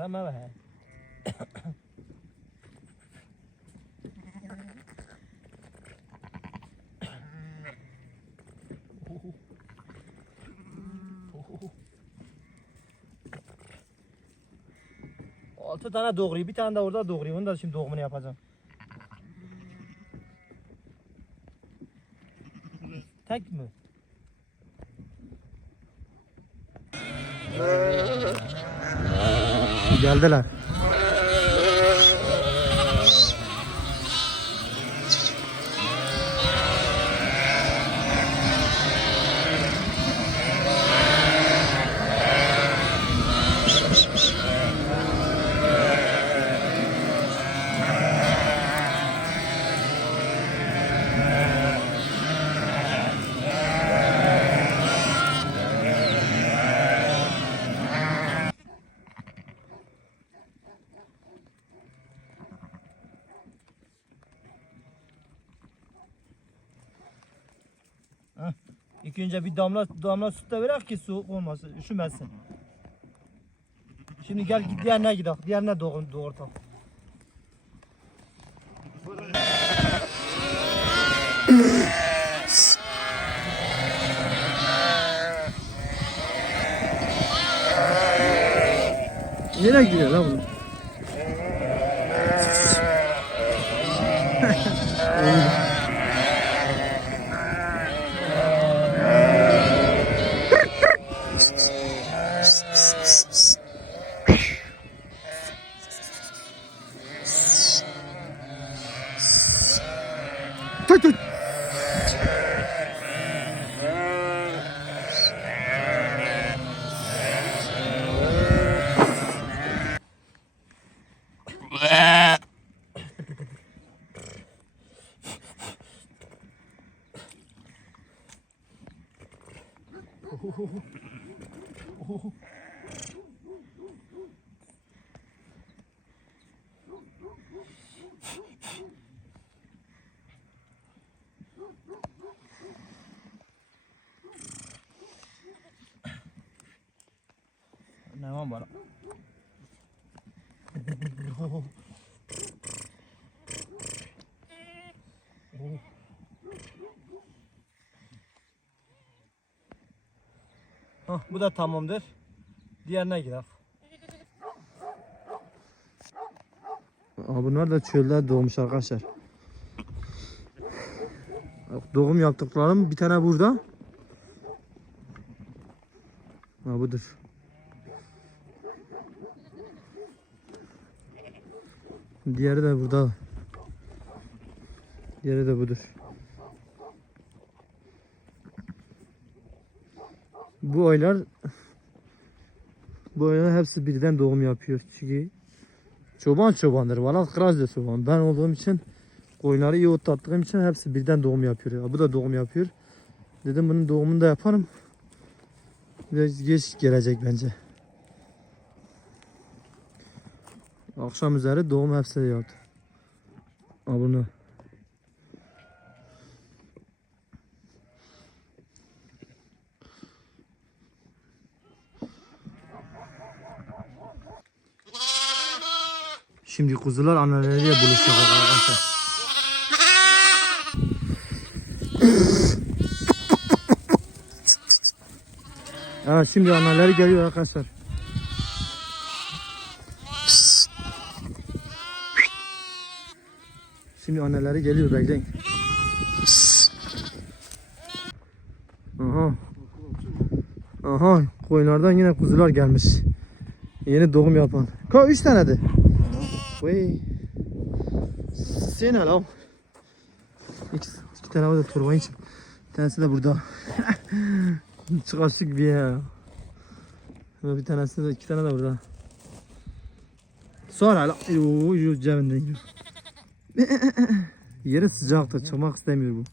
Hemen he. Altı tane doğruyu, bir tane de orada doğruyu. Onu da şimdi doğumunu yapacağım. Tek mi? Geldiler. İlk önce bir damla damla süt de verir ki soğuk olmasın, üşümesin. Şimdi gel git diğerine gidelim. Diğerine doğru doğurtalım. Nereye gidiyor lan bu? Bana? Hah, bu da tamamdır. Diğerine gidelim. Aa, bunlar da çölde doğmuş arkadaşlar. Doğum yaptıklarım bir tane burada. Ha budur. Diğeri de burada. Diğeri de budur. Bu oylar bu oylar hepsi birden doğum yapıyor. Çünkü çoban çobandır. Valla kıraç da çoban. Ben olduğum için koyunları iyi otlattığım için hepsi birden doğum yapıyor. Ya, bu da doğum yapıyor. Dedim bunun doğumunu da yaparım. Biraz geç gelecek bence. Akşam üzeri doğum hepsi yaptı. Al bunu. Şimdi kuzular anneleriyle buluşacak arkadaşlar. Evet şimdi anneleri geliyor arkadaşlar. Şimdi anneleri geliyor bekleyin. Aha. Aha koyunlardan yine kuzular gelmiş. Yeni doğum yapan. Ka üç tane de. Vay. Sen lan. İki, iki tane de turbayı için. Bir tanesi de burada. Çıkarsık bir ya. Ve bir tanesi de iki tane de burada. Sonra la. Yoo, yoo, cebinden yiyor. Yeri sıcaktı. Çıkmak istemiyor bu.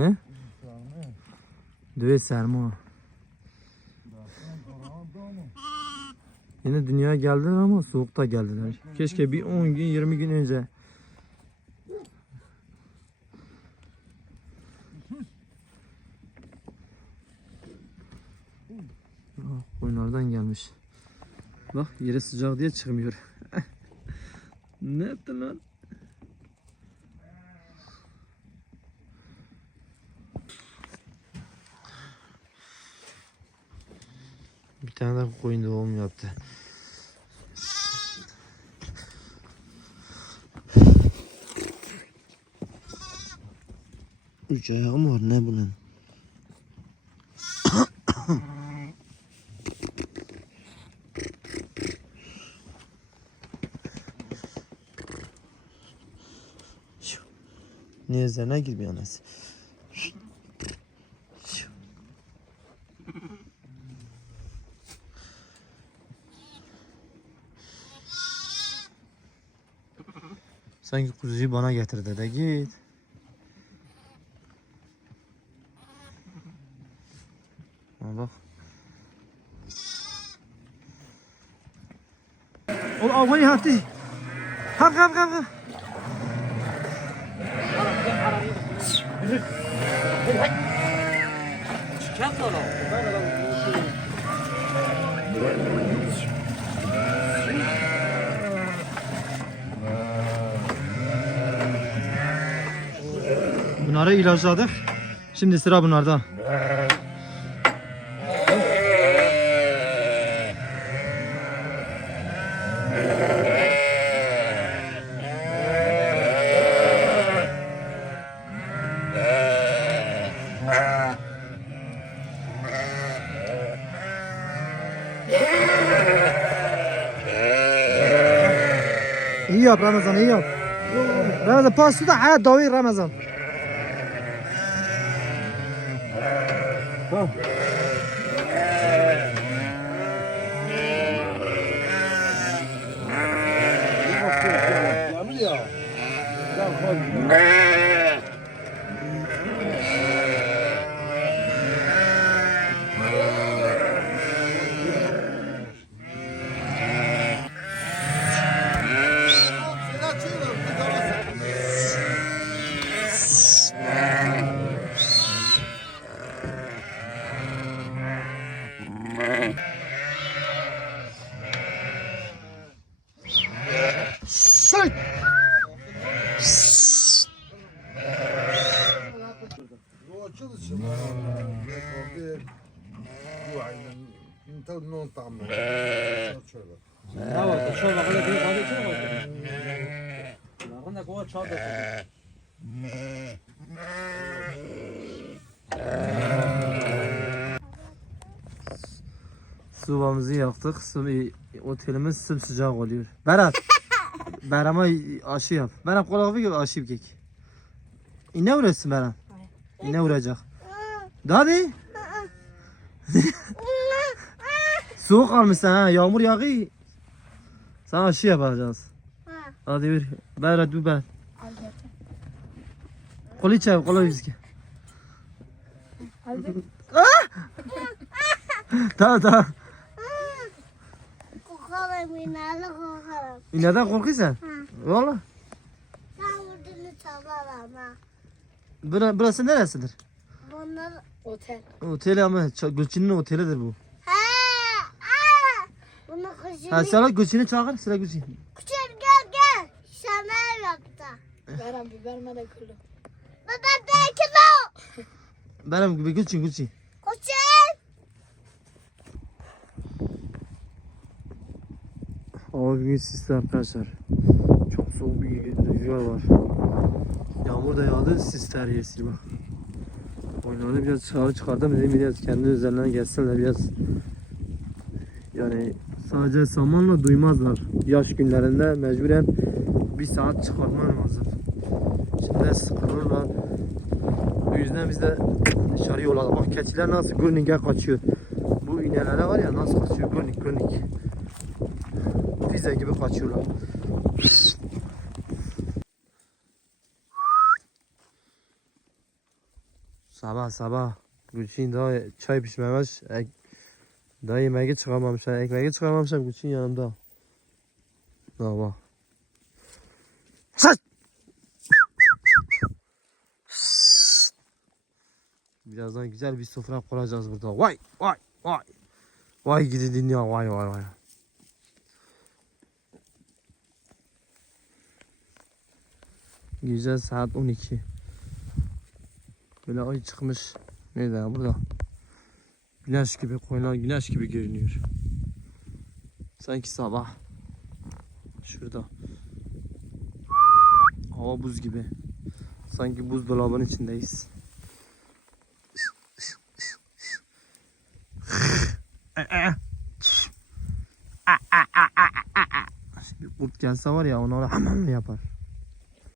He? Döve serma. Yine dünyaya geldiler ama soğukta geldiler. Keşke bir 10 gün 20 gün önce. Ah, Koyunlar çıkmamış. Bak yere sıcak diye çıkmıyor. ne yaptın lan? Bir tane de koyun doğum yaptı. Üç ayağı mı var ne bunun? Niye üzerine girmiyor anası? Sanki kuzuyu bana getirdi de git. Bak. Ol avayı hadi. Kalk kalk kalk. Kalk. Bunları ilaçladık. Şimdi sıra bunlarda. İyi yap Ramazan iyi yap. Ramazan pas da hayat davi Ramazan. Şöyle. Sobamızı yaktık. Su, otelimiz sımsıcak oluyor. Berat. Beram'a aşı yap. Berat kulağı gibi aşı yap. İne uğraşsın Berat. İne vuracak. Hadi. Soğuk almışsın ha. Yağmur yağıyor. Sana aşı yapacağız. Hadi bir. Berat dur ben. Kolu bizki. Tamam tamam. Kokarım inalı kokarım. Neden korkuyorsun? Valla. Sen vurdunu çalarım ha. Bura, burası neresidir? Bunlar otel. Otel ama Ç- Gülçin'in otelidir bu. Ha, ha. Bunu kuşunu. Ha sana Gülçin'i çağır, sıra Gülçin. Kuşun gel gel. Sana ev yaptı. Veren biberme de kırdım. Baba belki de. Benim gibi Gülçin Gülçin. Kuşun. Hava bugün sisli arkadaşlar. Çok soğuk bir rüzgar var. Yağmur da yağdı, sisler yesil bak. Oynadı biraz dışarı çıkardım dedim biraz kendi üzerlerine gelsinler biraz. Yani sadece samanla duymazlar. Yaş günlerinde mecburen bir saat çıkartman lazım. Şimdi sıkılırlar. Bu yüzden biz de dışarı yolladık. Bak keçiler nasıl gurnike kaçıyor. Bu iğnelere var ya nasıl kaçıyor gurnik gurnik. Pizza gibi kaçıyorlar. Sabah sabah Gülçin daha çay pişmemiş. Ek, daha yemeğe çıkamamışlar. Ekmeğe çıkamamışlar Gülçin yanımda. Daha bak. Sus! Birazdan güzel bir sofra kuracağız burada. Vay vay vay. Vay gidi dünya vay vay vay. Güzel saat 12. Böyle ay çıkmış. Neydi ya burada? Güneş gibi koyunlar güneş gibi görünüyor. Sanki sabah. Şurada. Hava buz gibi. Sanki buzdolabının içindeyiz. Bir kurt gelse var ya ona hamam yapar.